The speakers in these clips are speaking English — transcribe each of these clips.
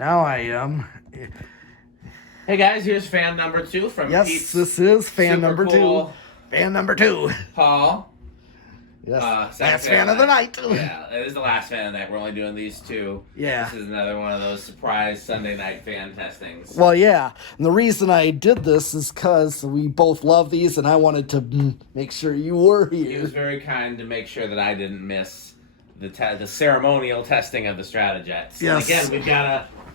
Now I am. Hey guys, here's fan number 2 from Yes, Pete's this is fan super number cool 2. Fan number 2. Haul. Yes, Second last fan of the night. Yeah, it is the last fan of the night. We're only doing these 2. Yeah. This is another one of those surprise Sunday night fan testings. Well, yeah. And the reason I did this is because we both love these, and I wanted to make sure you were here. He was very kind to make sure that I didn't miss the ceremonial testing of the Stratojets. Yes. And again,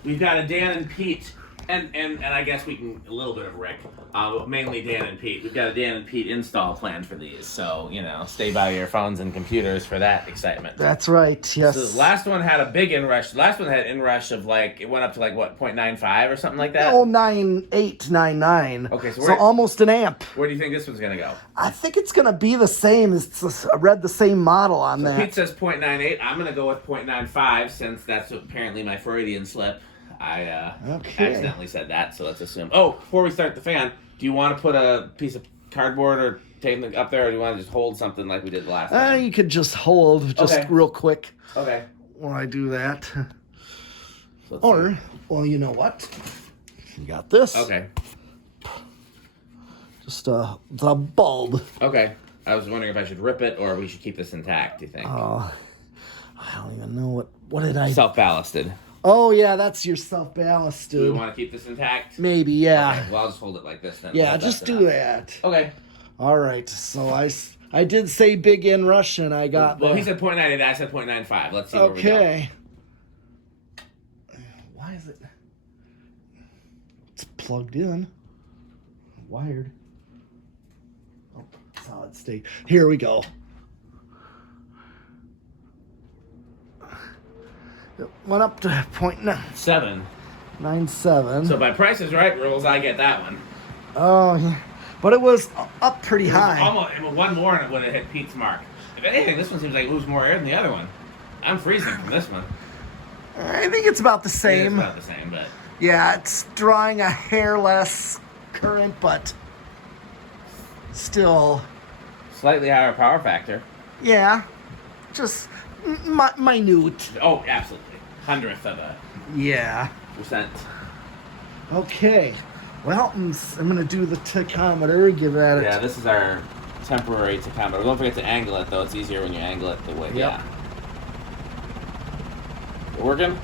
we've got a Dan and Pete. And I guess we can a little bit of Rick, but mainly Dan and Pete. We've got a Dan and Pete install planned for these, so stay by your phones and computers for that excitement. That's right. Yes. So the last one had a big inrush. The last one had inrush of it went up to 0.95 or something like that. Oh, 9899. Okay, so almost an amp. Where do you think this one's gonna go? I think it's gonna be the same. I read the same model on that. Pete says 0.98. I'm gonna go with 0.95 since that's apparently my Freudian slip. I accidentally said that, so let's assume. Oh, before we start the fan, do you want to put a piece of cardboard or tape up there, or do you want to just hold something like we did last time? You could just hold real quick. Okay. While I do that. So well, you know what? You got this. Okay. Just the bulb. Okay. I was wondering if I should rip it or we should keep this intact, do you think? I don't even know what did I... Self-ballasted. Oh, yeah, that's your self-ballasted. Do we want to keep this intact? Maybe, yeah. Okay, well, I'll just hold it like this then. Yeah, just do that. Okay. All right, so I did say big inrush, and I got... Well, he said 0.98, I said 0.95. Let's see where we go. Okay. Why is it... It's plugged in. Wired. Oh, solid state. Here we go. It went up to 0.97. 97. So by Price is Right rules, I get that one. Oh, yeah. But it was up pretty high. Almost one more and it would have hit Pete's mark. If anything, this one seems like it moves more air than the other one. I'm freezing from this one. I think it's about the same. It's about the same, but... Yeah, it's drawing a hair less current, but still... Slightly higher power factor. Yeah, just minute. Oh, absolutely. 100th of a percent. Okay. Well, I'm going to do the tachometer, give that Yeah, this is our temporary tachometer. Don't forget to angle it, though. It's easier when you angle it the way. Yep. Yeah. It working?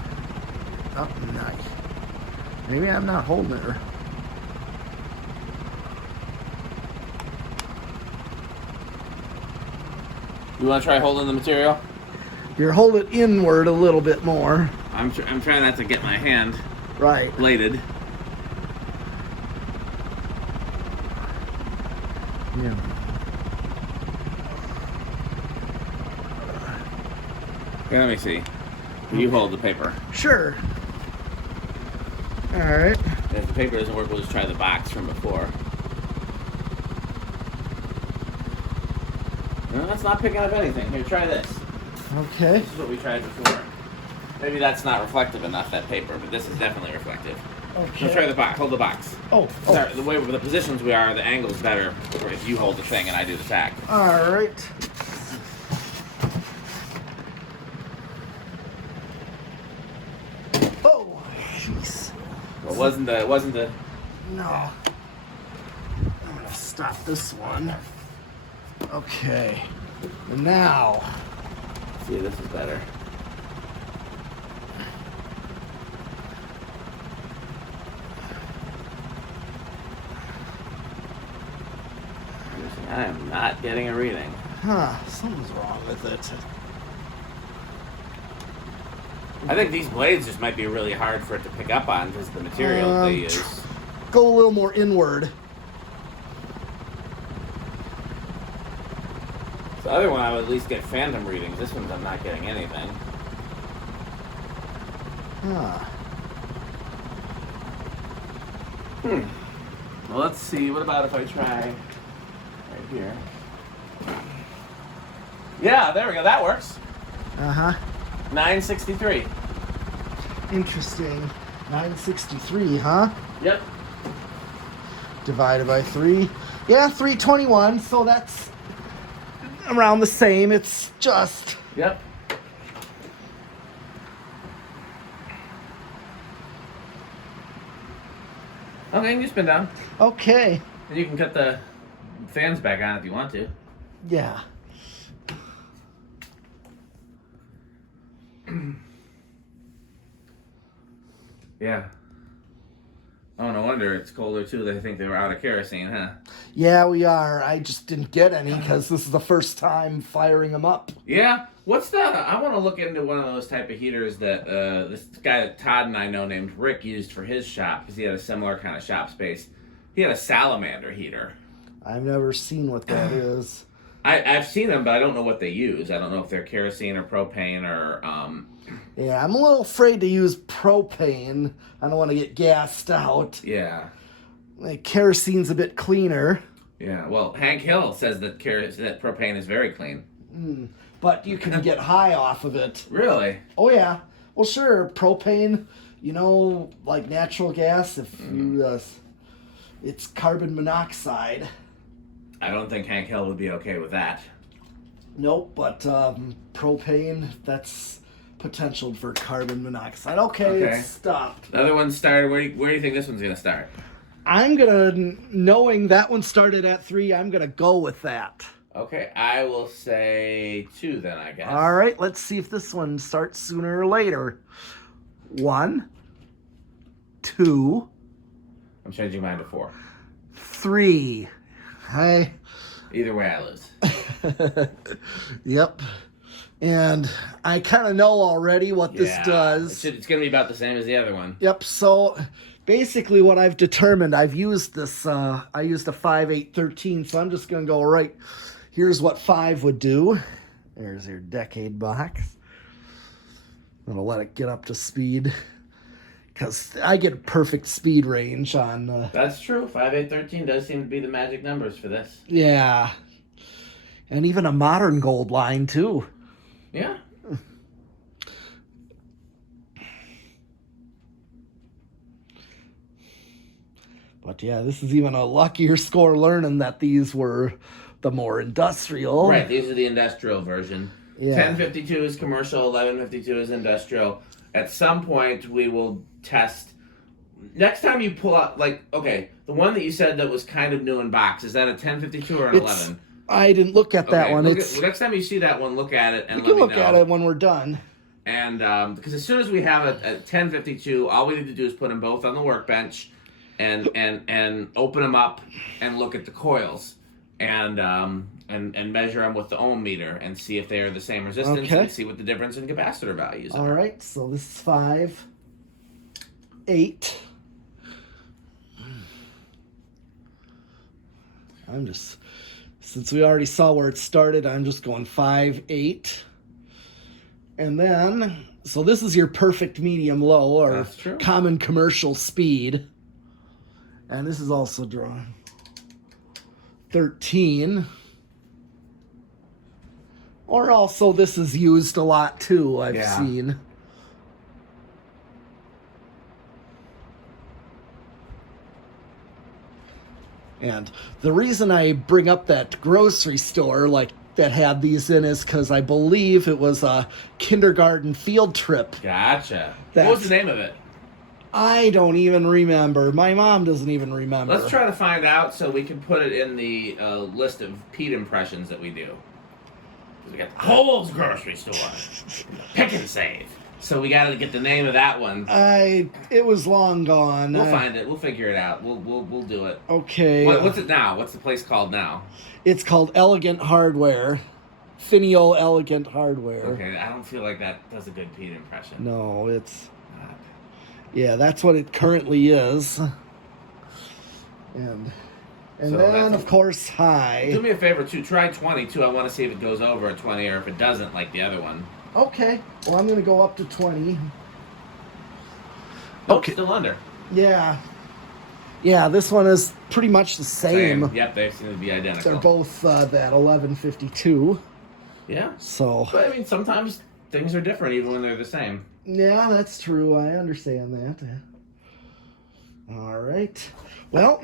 Oh, nice. Maybe I'm not holding it. You want to try holding the material? You're holding it inward a little bit more. I'm trying not to get my hand bladed. Yeah. Okay, let me see. You hold the paper. Sure. All right. If the paper doesn't work, we'll just try the box from before. No, that's not picking up anything. Here, try this. Okay. This is what we tried before. Maybe that's not reflective enough, that paper, but this is definitely reflective. Okay. So try the box. Hold the box. Oh. Sorry, the way the positions we are, the angle's better if you hold the thing and I do the tack. All right. Oh, jeez. Well, it wasn't the. No. I'm gonna stop this one. Okay. And now. See, this is better. I am not getting a reading. Huh, something's wrong with it. I think these blades just might be really hard for it to pick up on because of the material they use. Go a little more inward. The other one I would at least get phantom readings. This one's I'm not getting anything. Huh. Well, let's see. What about if I try right here? Yeah, there we go. That works. Uh-huh. 963. Interesting. 963, huh? Yep. Divided by 3. Yeah, 321, so that's around the same. It's just... Yep. Okay, you spin down. Okay. And you can cut the fans back on if you want to. Yeah. Yeah. Oh, no wonder it's colder too. They think they were out of kerosene, huh? Yeah, we are. I just didn't get any because this is the first time firing them up. Yeah. What's the? I want to look into one of those type of heaters that this guy that Todd and I know named Rick used for his shop because he had a similar kind of shop space. He had a salamander heater. I've never seen what that is. I've seen them, but I don't know what they use. I don't know if they're kerosene or propane or. Yeah, I'm a little afraid to use propane. I don't want to get gassed out. Yeah. Like, kerosene's a bit cleaner. Yeah. Well, Hank Hill says that that propane is very clean. But you can get high off of it. Really? Oh, yeah. Well, sure, propane, like natural gas, if you, it's carbon monoxide. I don't think Hank Hill would be okay with that. Nope, but propane, that's potential for carbon monoxide. Okay, it's stopped. The other one started. Where do you think this one's going to start? I'm going to, knowing that one started at 3, I'm going to go with that. Okay, I will say 2 then, I guess. All right, let's see if this one starts sooner or later. 1, 2. I'm changing mine to 4. 3. Hi. Either way, I lose. Yep. And I kind of know already what this does. It's going to be about the same as the other one. Yep, so basically what I've determined, I've used this, I used a 5, 8, 13, so I'm just going to go right. Here's what 5 would do. There's your decade box. I'm going to let it get up to speed. Because I get perfect speed range on... That's true. 5, 8, 13 does seem to be the magic numbers for this. Yeah. And even a modern gold line, too. Yeah. But yeah, this is even a luckier score learning that these were the more industrial. Right, these are the industrial version. Yeah. 1052 is commercial, 1152 is industrial. At some point, we will test. Next time you pull out, the one that you said that was kind of new in box, is that a 1052 or an 11? I didn't look at that one. Next time you see that one, look at it and let me know. You can look at it when we're done. And because as soon as we have a 1052, all we need to do is put them both on the workbench and open them up and look at the coils and measure them with the ohm meter and see if they are the same resistance and see what the difference in capacitor values are. All right, so this is 5, 8. Since we already saw where it started, I'm just going 5, 8. And then, so this is your perfect medium low or common commercial speed. And this is also drawn 13. Or also this is used a lot too, I've seen. And the reason I bring up that grocery store that had these in is because I believe it was a kindergarten field trip. Gotcha. What was the name of it? I don't even remember. My mom doesn't even remember. Let's try to find out so we can put it in the list of Pete impressions that we do. We got the Kohl's grocery store. Pick and save. So we got to get the name of that one. It was long gone. We'll find it. We'll figure it out. We'll do it. Okay. What's it now? What's the place called now? It's called Elegant Hardware. Finio Elegant Hardware. Okay, I don't feel like that does a good Pete impression. No, it's... Yeah, that's what it currently is. And so then, of course, high. Do me a favor, too. Try 20, too. I want to see if it goes over a 20 or if it doesn't, like the other one. Okay. Well, I'm going to go up to 20. Nope, okay. Still under. Yeah. Yeah, this one is pretty much the same. Yep, they seem to be identical. They're both that 1152. Yeah. So. But, I mean, sometimes things are different even when they're the same. Yeah, that's true. I understand that. All right. Well,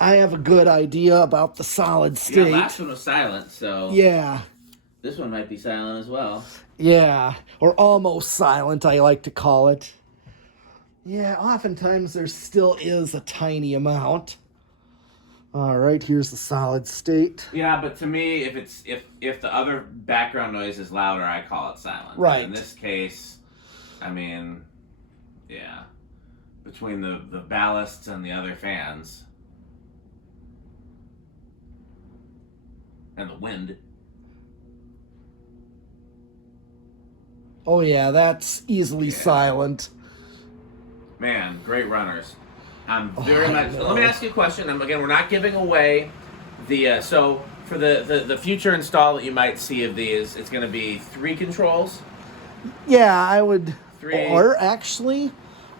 I have a good idea about the solid state. Yeah, last one was silent, so... Yeah. This one might be silent as well. Yeah, or almost silent, I like to call it. Yeah, oftentimes there still is a tiny amount. All right, here's the solid state. Yeah, but to me, if the other background noise is louder, I call it silent. Right. And in this case, I mean, yeah, between the ballasts and the other fans and the wind. Oh yeah, that's easily silent. Man, great runners. I'm very much. know. Let me ask you a question. And again, we're not giving away the. So for the future install that you might see of these, it's going to be 3 controls. Yeah, I would. 3. Or actually,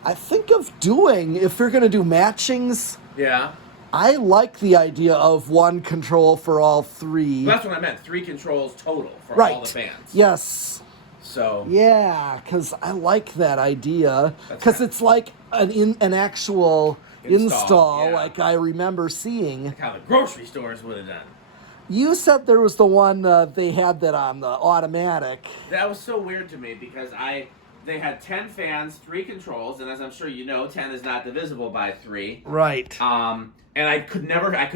I think of doing, if you're going to do matchings, Yeah. I like the idea of 1 control for all 3. Well, that's what I meant. 3 controls total for Right. all the fans. Yes. So. Yeah, because I like that idea. That's Because right. it's like an actual install, yeah. like I remember seeing. Like how the grocery stores would have done. You said there was the one they had that on the automatic. That was so weird to me because they had 10 fans, 3 controls, and as I'm sure you know, 10 is not divisible by 3. Right. And I could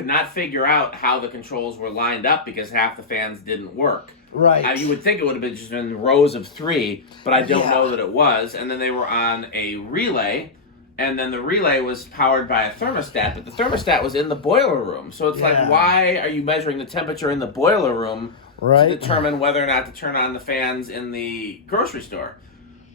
not figure out how the controls were lined up because half the fans didn't work. Right. You would think it would have been just in rows of 3, but I don't Yeah. know that it was. And then they were on a relay, and then the relay was powered by a thermostat, but the thermostat was in the boiler room. So it's Yeah. like, why are you measuring the temperature in the boiler room Right. to determine whether or not to turn on the fans in the grocery store?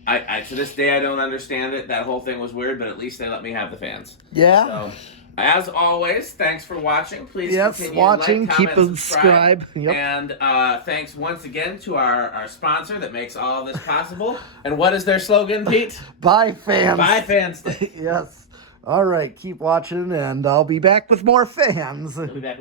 I to this day I don't understand it. That whole thing was weird, but at least they let me have the fans. Yeah. So, as always, thanks for watching. Please Yes, continue watching, to like, keep comment, and subscribe. Yep. And thanks once again to our sponsor that makes all this possible. And what is their slogan, Pete? Bye, fans. Bye, fans. Yes. All right, keep watching, and I'll be back with more fans. We'll be back